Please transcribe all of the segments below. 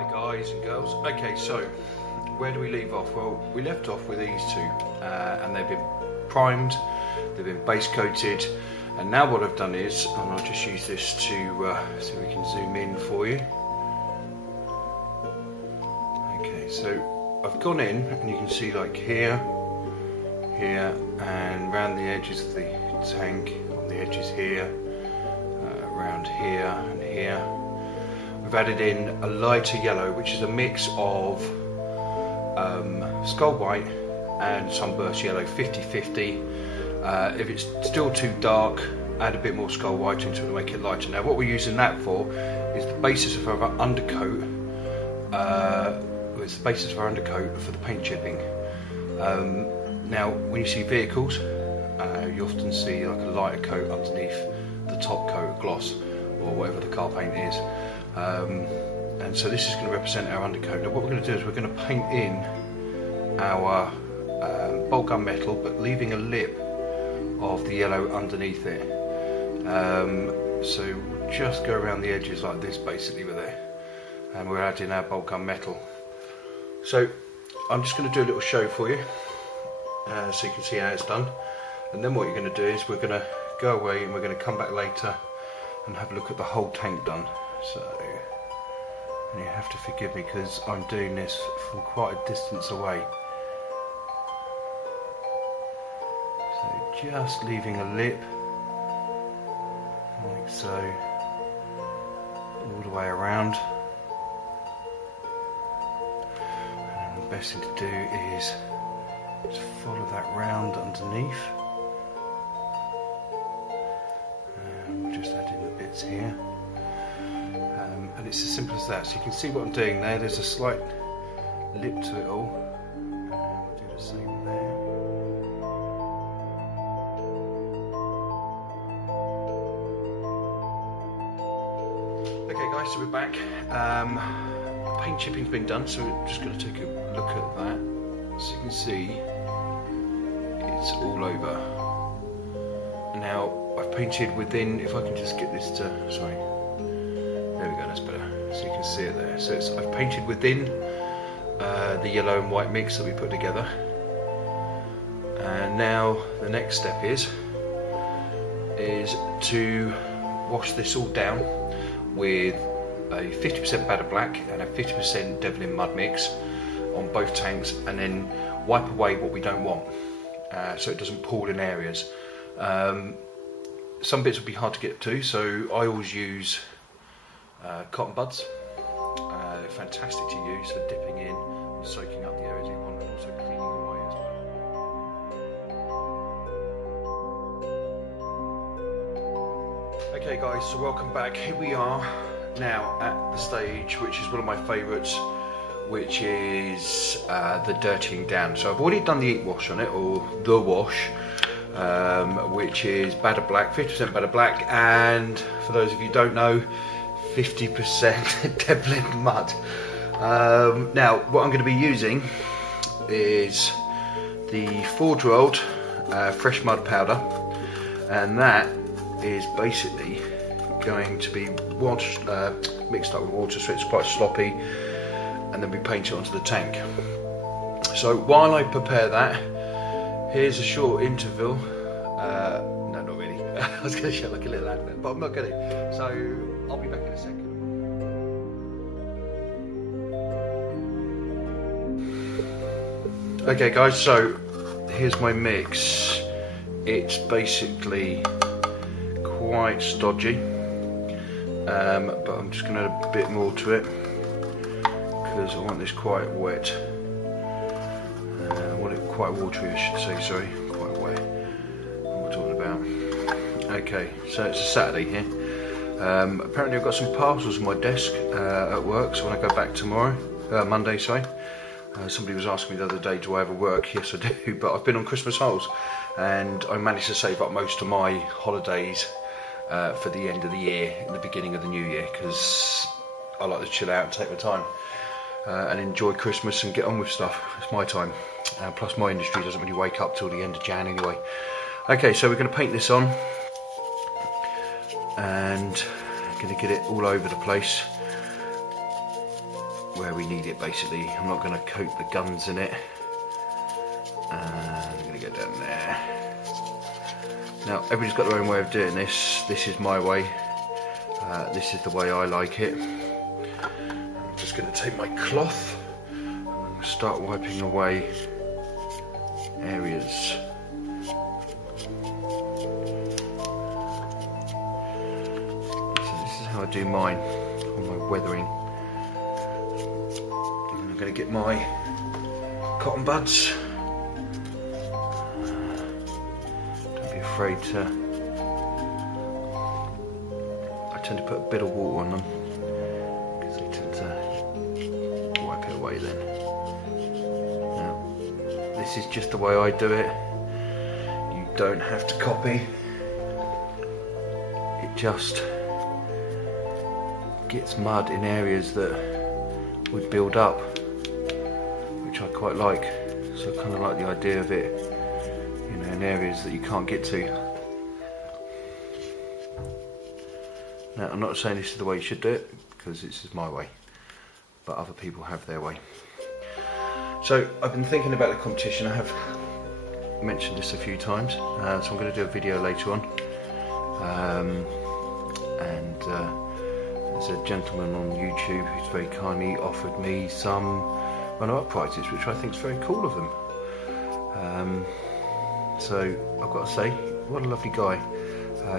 Hi guys and girls. Okay, so where do we leave off? Well, we left off with these two and they've been primed, they've been base coated, and now what I've done is, and I'll just use this to so we can zoom in for you. Okay, so I've gone in and you can see like here, here and around the edges of the tank, on the edges here, around here and here. We've added in a lighter yellow, which is a mix of skull white and sunburst yellow, 50-50. If it's still too dark, add a bit more skull white into it to make it lighter. Now what we're using that for is the basis of our undercoat, it's the basis of our undercoat for the paint chipping. Now when you see vehicles, you often see like a lighter coat underneath the top coat of gloss or whatever the car paint is. And so this is going to represent our undercoat. Now what we're going to do is we're going to paint in our bolt gun metal, but leaving a lip of the yellow underneath it. So we'll just go around the edges like this basically with it, and we're adding our bolt gun metal. So I'm just going to do a little show for you so you can see how it's done, and then what you're going to do is we're going to go away and we're going to come back later and have a look at the whole tank done. So, and you have to forgive me because I'm doing this from quite a distance away. So just leaving a lip, like so, all the way around. And the best thing to do is just follow that round underneath. And we'll just add in the bits here. And it's as simple as that. So you can see what I'm doing there. There's a slight lip to it all. And we'll do the same there. Okay guys, so we're back. Paint chipping's been done, so we're just going to take a look at that. So you can see it's all over. Now I've painted within, if I can just get this to, sorry. There we go, that's better. So you can see it there. So I've painted within the yellow and white mix that we put together. And now the next step is to wash this all down with a 50% Batter Black and a 50% Devlin Mud mix on both tanks, and then wipe away what we don't want so it doesn't pool in areas. Some bits will be hard to get to, so I always use cotton buds. They're fantastic to use for dipping in and soaking up the areas you want, and also cleaning away as well. Okay guys, so welcome back. Here we are now at the stage which is one of my favourites, which is the dirtying down. So I've already done the heat wash on it, or the wash, which is Batter Black, 50% Batter Black, and for those of you who don't know, 50% Devlin Mud. Now what I'm going to be using is the Forge-Rolled fresh mud powder, and that is basically going to be mixed up with water, so it's quite sloppy, and then we paint it onto the tank. So while I prepare that, here's a short interval. No, not really. I was going to show like a little advert, but I'm not going to. So I'll be back in a second. Okay guys, so here's my mix. It's basically quite stodgy, but I'm just going to add a bit more to it because I want this quite wet. I want it quite watery, I should say, sorry, quite wet. What we're talking about. Okay, so it's a Saturday here. Apparently I've got some parcels on my desk at work, so when I go back tomorrow, Monday, sorry. Somebody was asking me the other day, do I ever work? Yes I do, but I've been on Christmas holes and I managed to save up most of my holidays for the end of the year and the beginning of the new year, because I like to chill out and take my time and enjoy Christmas and get on with stuff. It's my time, plus my industry doesn't really wake up till the end of Jan anyway. Okay, so we're going to paint this on and I'm going to get it all over the place where we need it basically. I'm not going to coat the guns in it. I'm going to go down there. Now everybody's got their own way of doing this. This is my way. This is the way I like it. I'm just going to take my cloth and start wiping away areas. I do mine on my weathering. And I'm going to get my cotton buds. Don't be afraid to. I tend to put a bit of water on them because they tend to wipe it away then. Now, this is just the way I do it. You don't have to copy. It just gets mud in areas that would build up, which I quite like. So I kind of like the idea of it, you know, in areas that you can't get to. Now, I'm not saying this is the way you should do it, because this is my way, but other people have their way. So I've been thinking about the competition. I have mentioned this a few times, so I'm going to do a video later on. There's a gentleman on YouTube who's very kindly offered me some runner-up prizes, which I think is very cool of them. So I've got to say, what a lovely guy.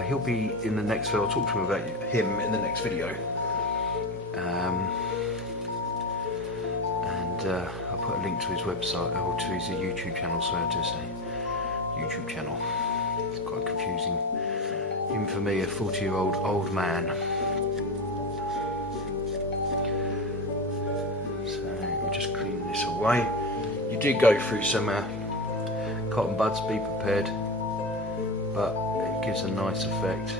He'll be in the next video. I'll talk to him about him in the next video. I'll put a link to his website, or to his YouTube channel, so I just say YouTube channel. It's quite confusing. Even for me, a 40-year-old old man. Way. You do go through some cotton buds, be prepared, but it gives a nice effect.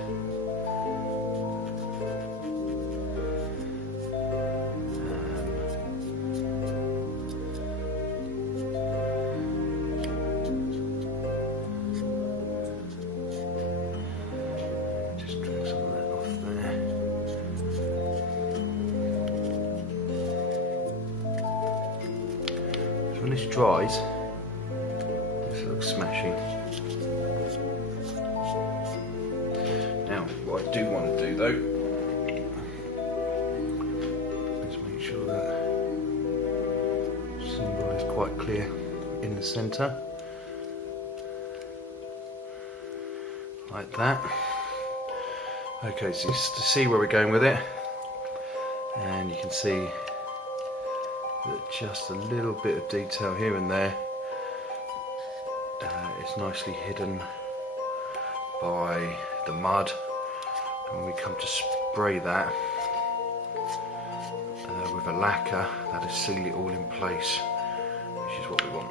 Just drag some of that off there. When this dries, this looks smashing. Now, what I do want to do though is make sure that the symbol is quite clear in the centre, like that. Okay, so just to see where we're going with it, and you can see that just a little bit of detail here and there is nicely hidden by the mud, and when we come to spray that with a lacquer, that'll seal it all in place, which is what we want.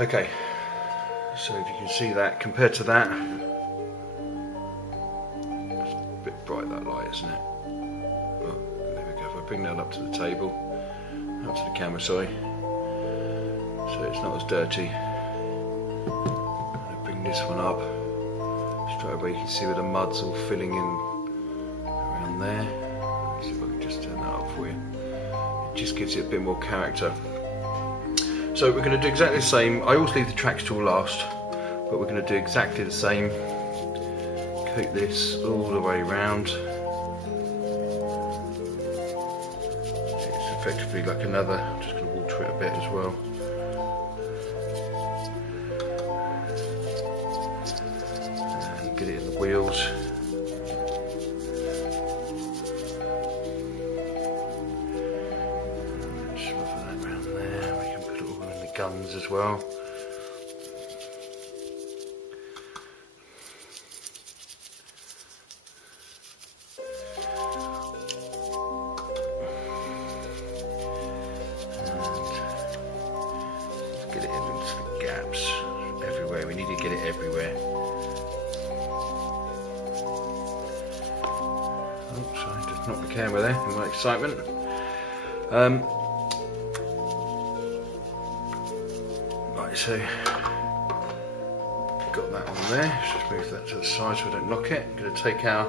Okay. So if you can see that, compared to that, it's a bit bright, that light, isn't it? Oh, there we go. If I bring that up to the table, up to the camera, sorry, so it's not as dirty. And I bring this one up, straight away you can see where the mud's all filling in around there. Let's see if I can just turn that up for you. It just gives it a bit more character. So we're going to do exactly the same. I always leave the tracks till last, but we're going to do exactly the same. Coat this all the way around. It's effectively like another, I'm just going to water it a bit as well. And get it in the wheels. Guns as well. And get it into the gaps everywhere. We need to get it everywhere. Oh, sorry, just knocked the camera there in my excitement. So got that on there. Let's just move that to the side so I don't knock it. I'm going to take our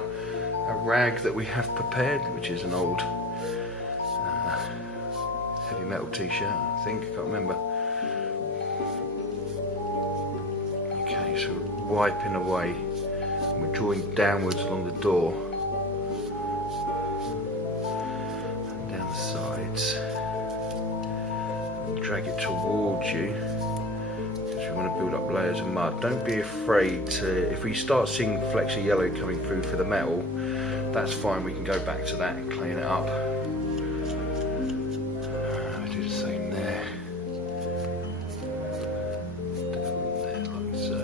rag that we have prepared, which is an old heavy metal t-shirt, I think, I can't remember. Okay, so we're wiping away and we're drawing downwards along the door and down the sides and drag it towards you because we want to build up layers of mud. Don't be afraid to, if we start seeing flecks of yellow coming through for the metal, that's fine, we can go back to that and clean it up. Do the same there. Down there like so.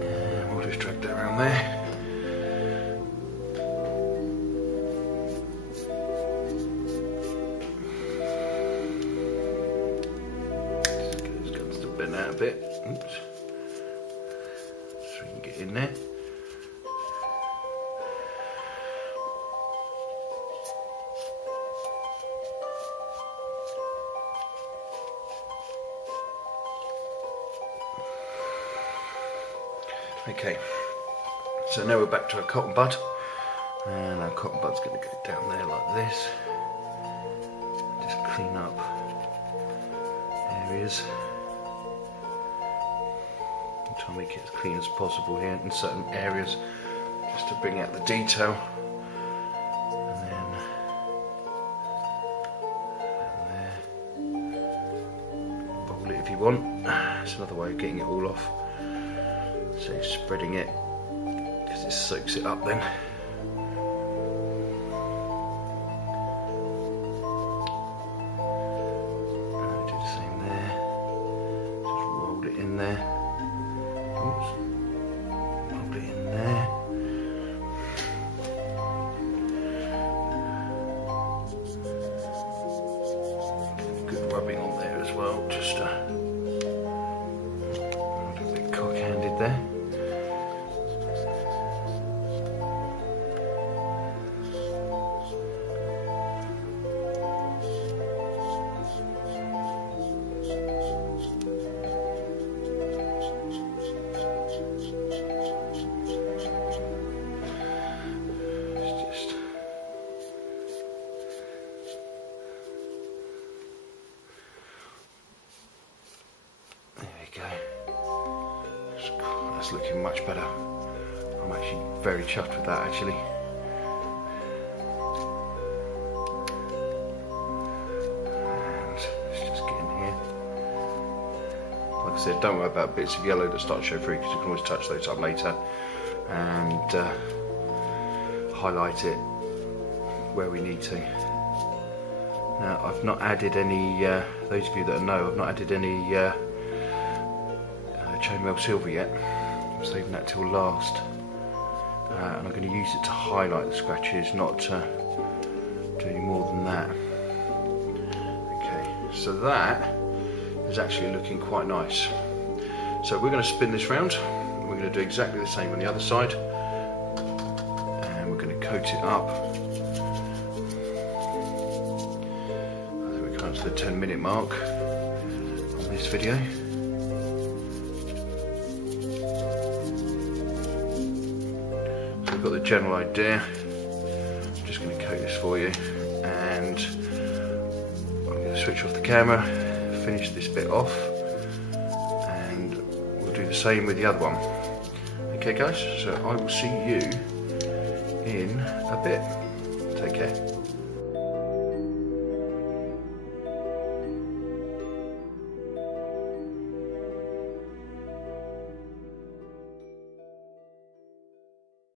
And we'll just drag that around there. Out a bit, oops, so we can get in there. Okay, so now we're back to our cotton bud, and our cotton bud's going to go down there like this. Just clean up areas. Try and make it as clean as possible here in certain areas, just to bring out the detail. And then there, roll it if you want. It's another way of getting it all off. So spreading it, because it soaks it up then. And do the same there. Just roll it in there. Oops. Roll it in there. Good rubbing on there as well, just a bit cock-handed there. That's looking much better. I'm actually very chuffed with that actually. And let's just get in here. Like I said, don't worry about bits of yellow that start to show through, because you can always touch those up later and highlight it where we need to. Now I've not added any, those of you that know, I've not added any chainmail silver yet. I'm saving that till last, and I'm going to use it to highlight the scratches, not to do any more than that. Okay, so that is actually looking quite nice. So we're going to spin this round, and we're going to do exactly the same on the other side, and we're going to coat it up. I think we're coming to the 10-minute mark on this video. Got the general idea. I'm just going to coat this for you, and I'm going to switch off the camera, finish this bit off, and we'll do the same with the other one. Okay guys, so I will see you in a bit.